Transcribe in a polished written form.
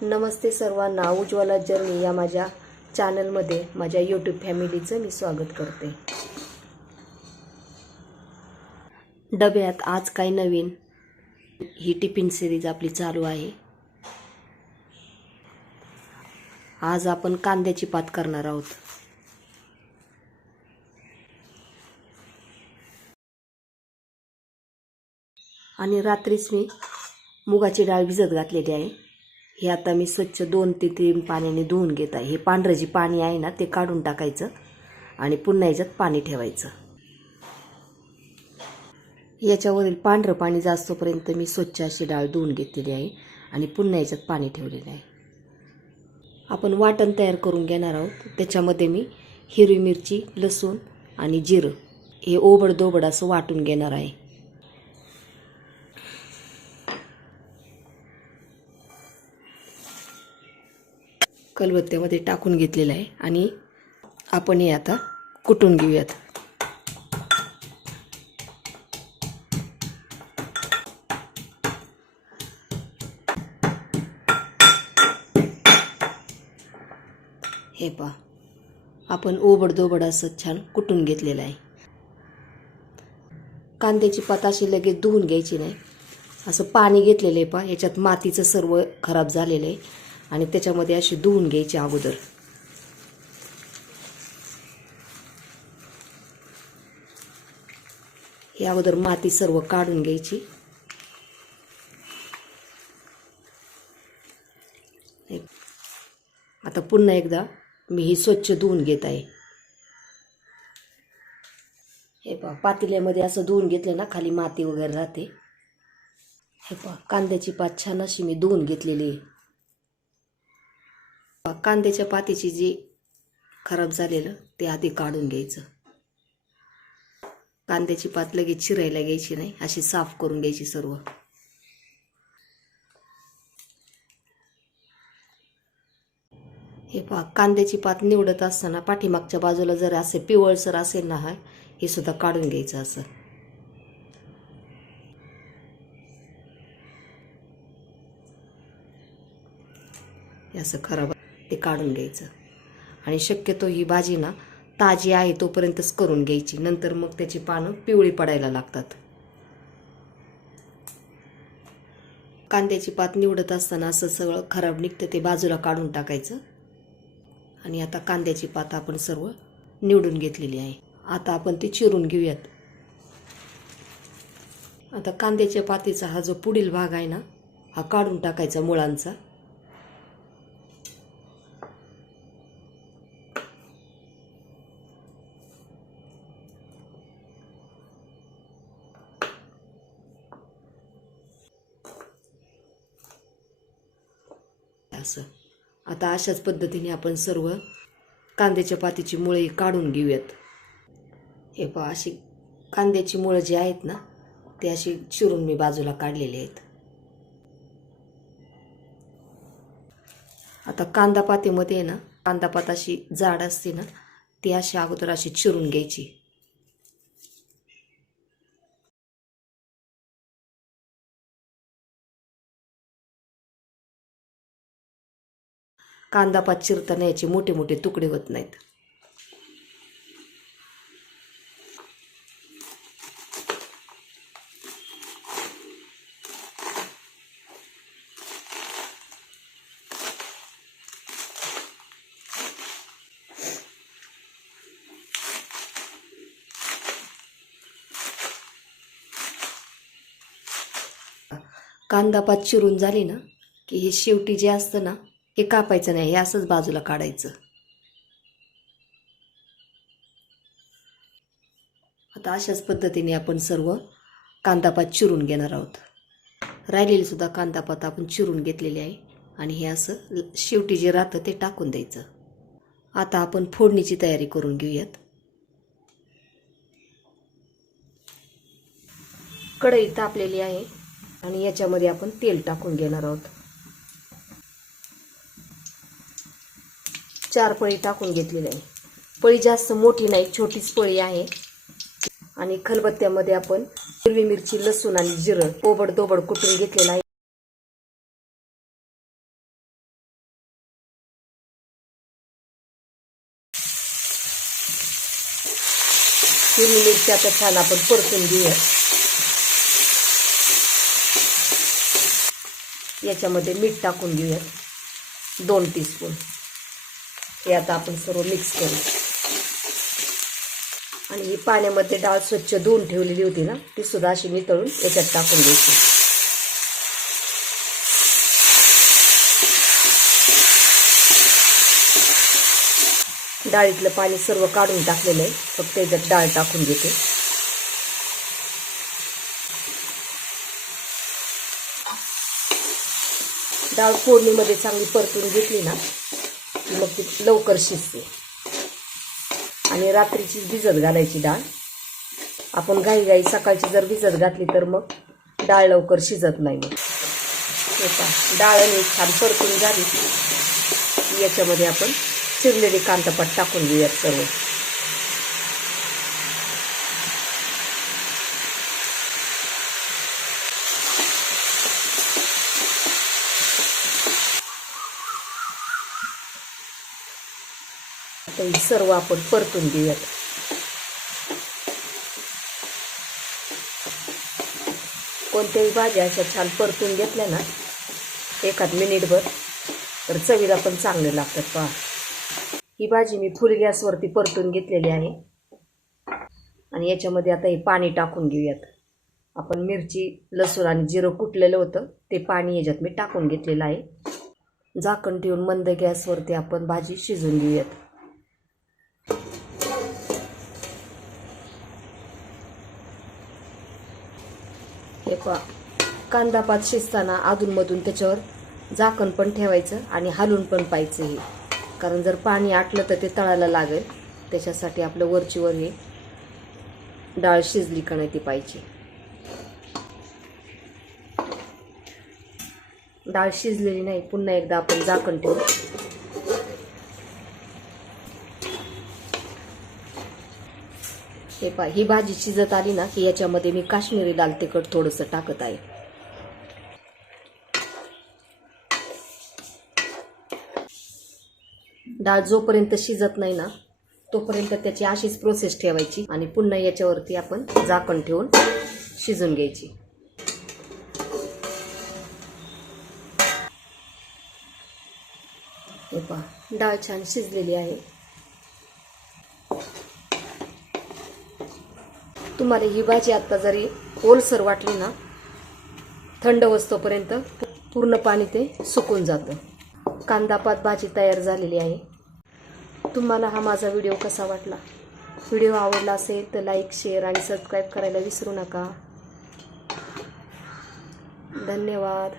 नमस्ते सर्वांना, उज्ज्वला जर्नी या माझ्या चॅनलमध्ये माझ्या यूट्यूब फॅमिलीचं मी स्वागत करते। डब्यात आज काही नवीन ही टिफिन सिरीज आपली चालू आहे। आज आपण कांद्याची पात करणार आहोत। आणि रात्रीच मी मुगाची डाळ भिजत घातलेली आहे। हे आता मी स्वच्छ 2 ते 3 पाण्याने धुवून घेत आहे। हे पांढरं जे पाणी आहे ना ते काढून टाकायचं आणि पुन्हा याच्यात पाणी ठेवायचं। याच्यावरील पांढरं पाणी जास्तपर्यंत मी स्वच्छ अशी डाळ धुवून घेतलेली आहे आणि पुन्हा याच्यात पाणी ठेवलेलं आहे। आपण वाटण तयार करून घेणार आहोत। त्याच्यामध्ये मी हिरवी मिरची, लसूण आणि जिरं हे ओबडधोबड असं वाटून घेणार आहे। कलबत्त्यामध्ये टाकून घेतलेलं आहे आणि आपण हे आता कुटून घेऊयात। हे पहा, आपण ओबडधोबड असं छान कुटून घेतलेलं आहे। कांद्याची पात अशी लगेच धुवून घ्यायची नाही। असं पाणी घेतलेलं आहे पहा, याच्यात मातीचं सर्व खराब झालेलं आहे आणि त्याच्यामध्ये अशी धुवून घ्यायची अगोदर। हे अगोदर माती सर्व काढून घ्यायची। आता पुन्हा एकदा मी ही स्वच्छ धुवून घेत आहे। हे पहा, पातेल्यामध्ये असं धुवून घेतलं ना खाली माती वगैरे राहते। हे पहा, कांद्याची पात छान अशी मी धुवून घेतलेली आहे। कांद्याच्या पातीची जी खराब झालेलं ते आधी काढून घ्यायचं। कांद्याची पात लगेच चिरायला घ्यायची नाही, अशी साफ करून घ्यायची सर्व। हे पहा, कांद्याची पात निवडत असताना पाठीमागच्या बाजूला जर असे पिवळसर असेल ना हे सुद्धा काढून घ्यायचं असं। असं खराब ते काढून घ्यायचं आणि शक्यतो ही भाजी ना ताजी आहे तोपर्यंतच करून घ्यायची, नंतर मग त्याची पानं पिवळी पडायला लागतात। कांद्याची पात निवडत असताना असं सगळं खराब निघतं ते बाजूला काढून टाकायचं। आणि आता कांद्याची पात आपण सर्व निवडून घेतलेली आहे। आता आपण ती चिरून घेऊयात। आता कांद्याच्या पातीचा हा जो पुढील भाग आहे ना हा काढून टाकायचा मुळांचा। असं आता अशाच पद्धतीने आपण सर्व कांद्याच्या पातीची मुळे काढून घेऊयात। हे पहा, अशी कांद्याची मुळे जी आहेत ना ते अशी चिरून मी बाजूला काढलेली आहेत। आता कांदा पातीमध्ये ना कांदा पात अशी जाड असते ना ती अशी अगोदर अशी चिरून घ्यायची। कांदा पात चिरताना याचे मोठे मोठे तुकडे होत नाहीत। कांदा पात चिरून झाली ना की हे शेवटी जे असतं ना हे कापायचं नाही, हे असंच बाजूला काढायचं। आता अशाच पद्धतीने आपण सर्व कांदा पात चिरून घेणार आहोत। राहिलेली सुद्धा कांदा पात आपण चिरून घेतलेली आहे आणि हे असं शेवटी जे राहतं ते टाकून द्यायचं। आता आपण फोडणीची तयारी करून घेऊयात। कढई तापलेली आहे आणि याच्यामध्ये आपण तेल टाकून घेणार आहोत। 4 पळी टाकून घेतलेली आहे। पळी जास्त मोठी नाही, छोटीच पळी आहे। आणि खलबत्त्यामध्ये आपण हिरवी मिरची, लसूण आणि जिरं ओबडधोबड कुटून घेतलेलं आहे। हिरवी मिरची आता छान आपण परतून घेऊया. याच्यामध्ये मीठ टाकून घेऊया 2 टीस्पून. हे आता आपण सर्व मिक्स करू. आणि ही पाण्यामध्ये डाळ स्वच्छ धुवून ठेवलेली होती ना, ती सुद्धा अशी नितळून याच्यात टाकून द्यायची. डाळीतलं पाणी सर्व काढून टाकलेलं आहे, फक्त याच्यात डाळ टाकून घेते. डाळ फोडणीमध्ये चांगली परतून घेतली ना की मग ती लवकर शिजते. आणि रात्रीची भिजत घालायची डाळ. आपण घाई सकाळची जर भिजत घातली तर मग डाळ लवकर शिजत नाही. मग डाळ छान परतून झाली की याच्यामध्ये आपण चिरलेली कांदापात टाकून घेऊयात सर्व. आता सर्व आपण परतून घेऊयात. कोणत्याही भाज्या अशा छान परतून घेतल्या ना एखाद मिनिटभर तर चवीला पण चांगले लागतात. पहा, ही भाजी मी फुल गॅसवरती परतून घेतलेली आहे. आणि याच्यामध्ये आता हे पाणी टाकून घेऊयात. आपण मिरची, लसूण आणि जिरं कुटलेलं होतं ते पाणी याच्यात मी टाकून घेतलेलं आहे. झाकण ठेवून मंद गॅसवरती आपण भाजी शिजवून घेऊयात. हे पहा, कांदा पात शिजताना अधूनमधून त्याच्यावर झाकण पण ठेवायचं आणि हलवून पण पाहायचं. हे कारण जर पाणी आटलं तर ते तळायला लागेल. त्याच्यासाठी आपलं वरचीवर हे डाळ शिजली का नाही ती पाहिजे. डाळ शिजलेली नाही, पुन्हा एकदा आपण झाकण ठेवू. हे पहा, ही भाजी शिजत आली ना की याच्यामध्ये मी काश्मीरी लाल तिखट थोडंसं टाकत आहे. डाळ जोपर्यंत शिजत नाही ना तोपर्यंत त्याची अशीच प्रोसेस ठेवायची आणि पुन्हा याच्यावरती आपण झाकण ठेवून शिजून घ्यायची. हे पहा, डाळ छान शिजलेली आहे. तुम्हाला ही भाजी आता जरी ओलसर वाटली ना थंड वस्तूपर्यंत पूर्ण पाणी ते सुकून जातं. कांदापात भाजी तयार झालेली आहे. तुम्हाला हा माझा व्हिडिओ कसा वाटला? व्हिडिओ आवडला असेल तर लाईक, शेअर आणि सबस्क्राईब करायला विसरू नका. धन्यवाद.